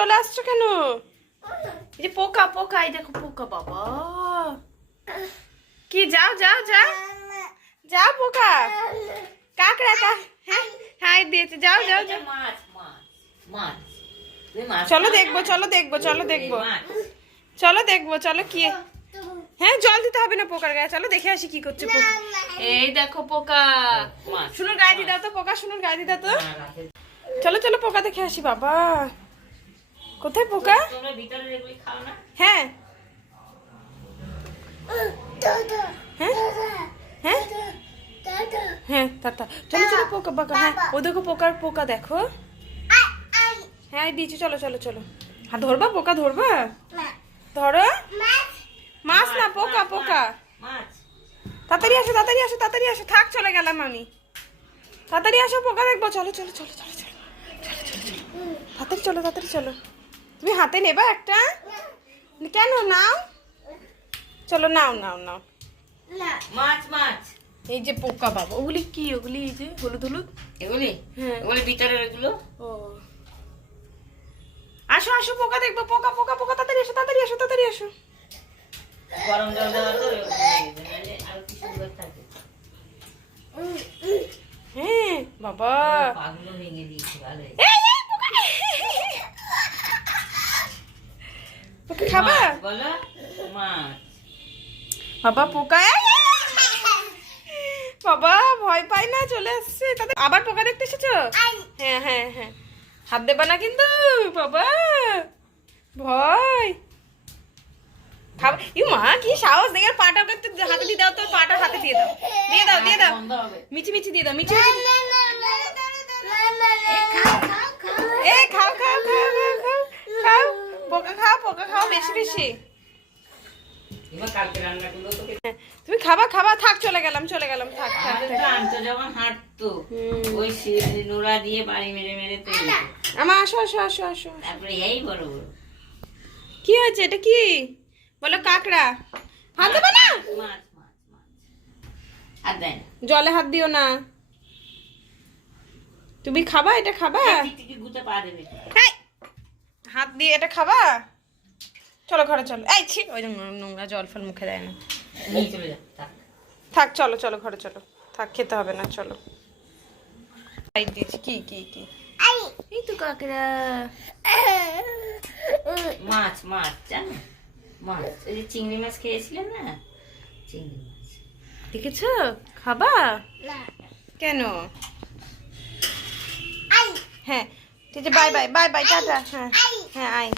চলে আসছো কেন? এই যে পোকা পোকা এই দেখো পোকা বাবা। কি যাও যাও যাও। যাও পোকা। কাকড়া কা হ্যাঁ হ্যাঁ দিয়েছে। যাও যাও যাও। মাছ মাছ মাছ। চলো দেখব চলো দেখব চলো দেখব। চলো দেখব চলো কি হ্যাঁ জল দিতে হবে না পোকার গায়ে। চলো দেখে আসি কি করছে পোকা। এই দেখো পোকা। শুনুন গায়ে দিদা তো পোকা শুনুন গায়ে দিদা তো। চলো চলো পোকা দেখে আসি বাবা। কোথায় পোকা হ্যাঁ। হ্যাঁ? হ্যাঁ? হ্যাঁ চলো পোকা হ্যাঁ পোকার পোকা দেখো। হ্যাঁ চলো চলো চলো। পোকা ধরবা? ধরো। মাছ না পোকা পোকা। তাড়াতাড়ি আসো তাড়াতাড়ি আসো তাড়াতাড়ি আসো। থাক চলে গেলাম আমি। তাড়াতাড়ি আসো পোকা দেখব। চলো চলো চলো চলো চলো চলো চলো। তাড়াতাড়ি চলো তাড়াতাড়ি চলো। তুমি হাতে নেবা একটা? কেন নাও? চলো নাও নাও নাও। মাছ মাছ। এই যে পোকা বাবা ওগুলি কি? ওগুলি এই যে হলুদ হলুদ? এগুলি? হ্যাঁ। এগুলি ভিতরে এগুলো? ও। আসো আসো পোকা দেখব পোকা পোকা পোকা তাড়াতাড়ি আসো তাড়াতাড়ি আসো তাড়াতাড়ি আসো গরম জল দেওয়া তো এগুলো হয়ে যাবে, নাহলে আরও কি সুন্দর থাকে। হ্যাঁ বাবা। পাগুলো ভেঙে দিয়েছি ভালো খাবা বলো মাছ বাবা পোকা। বাবা ভয় পাই না চলে আসছে তাদের আবার পোকা দেখতে এসেছ হ্যাঁ হ্যাঁ হ্যাঁ হাত দেবা না কিন্তু বাবা ভয় খাবা ই মা কি সাহস দেখে পাটা ওকে একটু হাতে দিয়ে দাও তোর পাটা হাতে দিয়ে দাও দিয়ে দাও দিয়ে দাও মিচি মিচি দিয়ে দাও মিচি এ খাও খাও খাও খাও খাও খাও পোকা খাও পোকা খাও বেশি বেশি। এবার কালকে রান্না করল তোকে হ্যাঁ, তুমি খাবা খাবা থাক চলে গেলাম চলে গেলাম থাক থাক আমাদের তো আনতো যখন হাঁটতো। ওই নোড়া দিয়ে বাড়ি মেরে মেরে আমার আসো আসো আসো আসো তারপরে এই বড় বড়। কি হয়েছে? এটা কি? বলো কাকড়া। হাত দেবে না মাছ মাছ মাছ। আর দেয় জলে হাত দিও না। তুমি খাবা এটা খাবা? হাত দিয়ে এটা খাবা? চলো ঘরে চলো। এই ছি ওই নোংরা জল ফল মুখে দেয় না। থাক। থাক চলো চলো ঘরে চলো। থাক খেতে হবে না চলো। দিয়েছি কি কি কি? এই তো কাকড়া। মাছ মাছ জানো? মাছ ওই যে চিংড়ি মাছ না? চিংড়ি মাছ। দেখেছ? খাবা? কেন? হ্যাঁ ঠিক আছে bye bye bye bye tata. হ্যাঁ হ্যাঁ আই।